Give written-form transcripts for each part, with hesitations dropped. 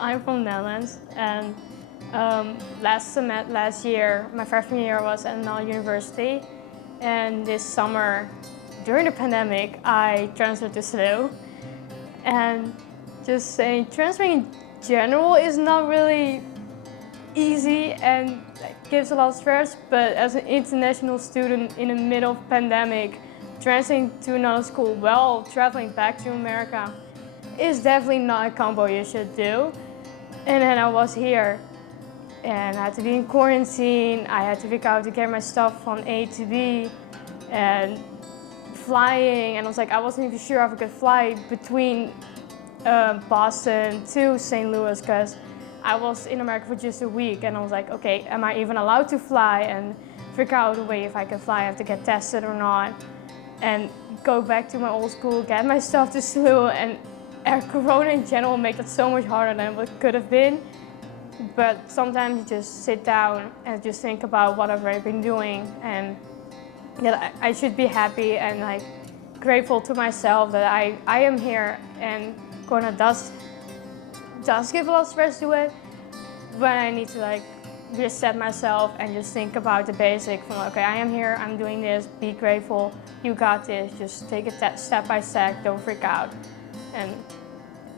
I'm from the Netherlands, and last year, my freshman year, was at another university, and this summer, during the pandemic, I transferred to SLU, and just saying transferring in general is not really easy and gives a lot of stress, but as an international student in the middle of pandemic, transferring to another school while traveling back to America is definitely not a combo you should do. And then I was here and I had to be in quarantine. I had to figure out to get my stuff from A to B and flying, and I wasn't even sure if I could fly between Boston to St. Louis because I was in America for just a week, and I was like, okay, am I even allowed to fly? And figure out a way if I can fly, I have to get tested or not, and go back to my old school, get my stuff to SLU, and Corona in general made it so much harder than what could have been. But sometimes you just sit down and just think about what I've already been doing, and that I should be happy and grateful to myself that I am here. And Corona does give a lot of stress to it, but I need to reset myself and just think about the basic from okay, I am here, I'm doing this, be grateful, you got this, just take it step by step, don't freak out. And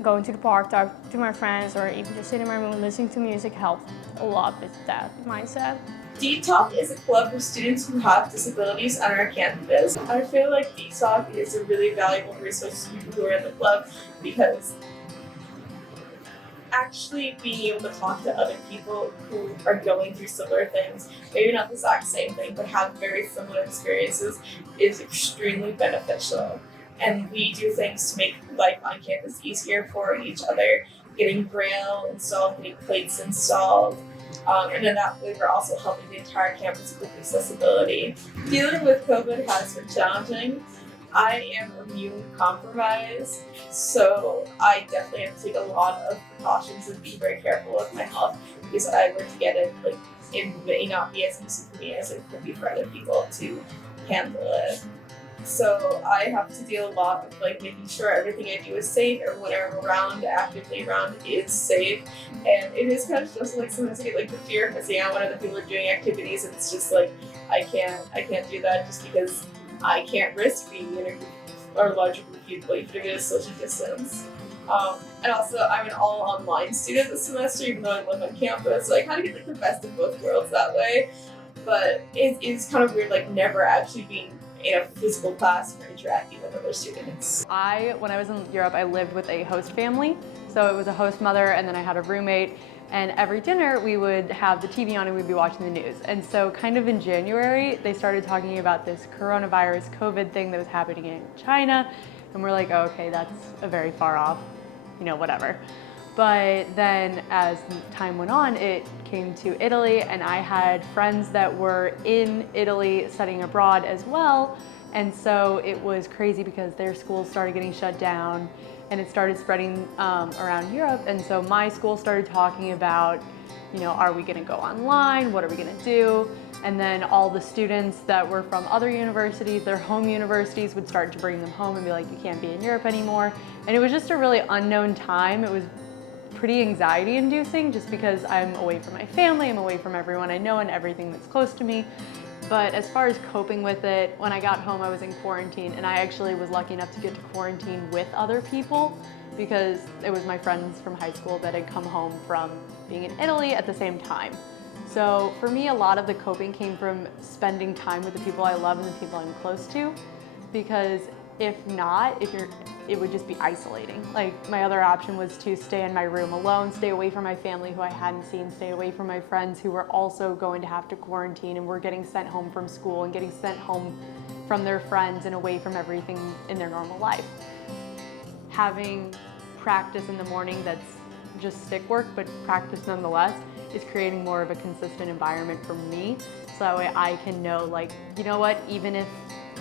going to the park, talk to my friends, or even just sit in my room listening to music helped a lot with that mindset. DTalk is a club for students who have disabilities on our campus. I feel like DTalk is a really valuable resource for people who are in the club because actually being able to talk to other people who are going through similar things, maybe not the exact same thing, but have very similar experiences, is extremely beneficial. And we do things to make life on campus easier for each other, getting Braille installed, getting plates installed, and in that way we're also helping the entire campus with accessibility. Dealing with COVID has been challenging. I am immune compromised, so I definitely have to take a lot of precautions and be very careful with my health because if I were to get it, it may not be as easy for me as it could be for other people to handle it. So I have to deal a lot with making sure everything I do is safe, everyone I'm actively around is safe. And it is kind of just sometimes I get the fear of missing out when other people are doing activities, and it's just I can't do that just because I can't risk being in a group or larger group of people even if it is social distance. And also I'm an all online student this semester, even though I live on campus, so I kind of get the best of both worlds that way. But it is kind of weird never actually being in a physical class or interacting with other students. When I was in Europe, I lived with a host family. So it was a host mother, and then I had a roommate. And every dinner, we would have the TV on and we'd be watching the news. And so kind of in January, they started talking about this coronavirus COVID thing that was happening in China. And we're like, oh, okay, that's a very far off, whatever. But then as time went on, it came to Italy, and I had friends that were in Italy studying abroad as well. And so it was crazy because their schools started getting shut down and it started spreading around Europe. And so my school started talking about, are we gonna go online? What are we gonna do? And then all the students that were from other universities, their home universities, would start to bring them home and be like, you can't be in Europe anymore. And it was just a really unknown time. It was pretty anxiety inducing just because I'm away from my family, I'm away from everyone I know and everything that's close to me. But as far as coping with it, when I got home I was in quarantine, and I actually was lucky enough to get to quarantine with other people because it was my friends from high school that had come home from being in Italy at the same time. So for me, a lot of the coping came from spending time with the people I love and the people I'm close to, because if not, it would just be isolating. My other option was to stay in my room alone, stay away from my family who I hadn't seen, stay away from my friends who were also going to have to quarantine and were getting sent home from school and getting sent home from their friends and away from everything in their normal life. Having practice in the morning that's just stick work, but practice nonetheless, is creating more of a consistent environment for me. So that way I can know, you know what, even if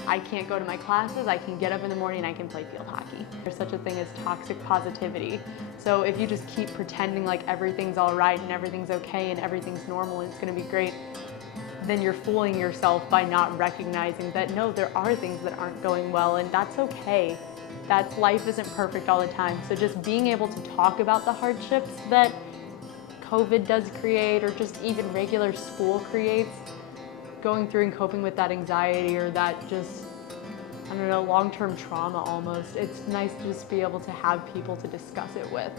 I can't go to my classes, I can get up in the morning and I can play field hockey. There's such a thing as toxic positivity. So if you just keep pretending like everything's all right and everything's okay and everything's normal and it's gonna be great, then you're fooling yourself by not recognizing that no, there are things that aren't going well, and that's okay. That's life isn't perfect all the time. So just being able to talk about the hardships that COVID does create, or just even regular school creates, going through and coping with that anxiety or that just, I don't know, long-term trauma almost. It's nice to just be able to have people to discuss it with.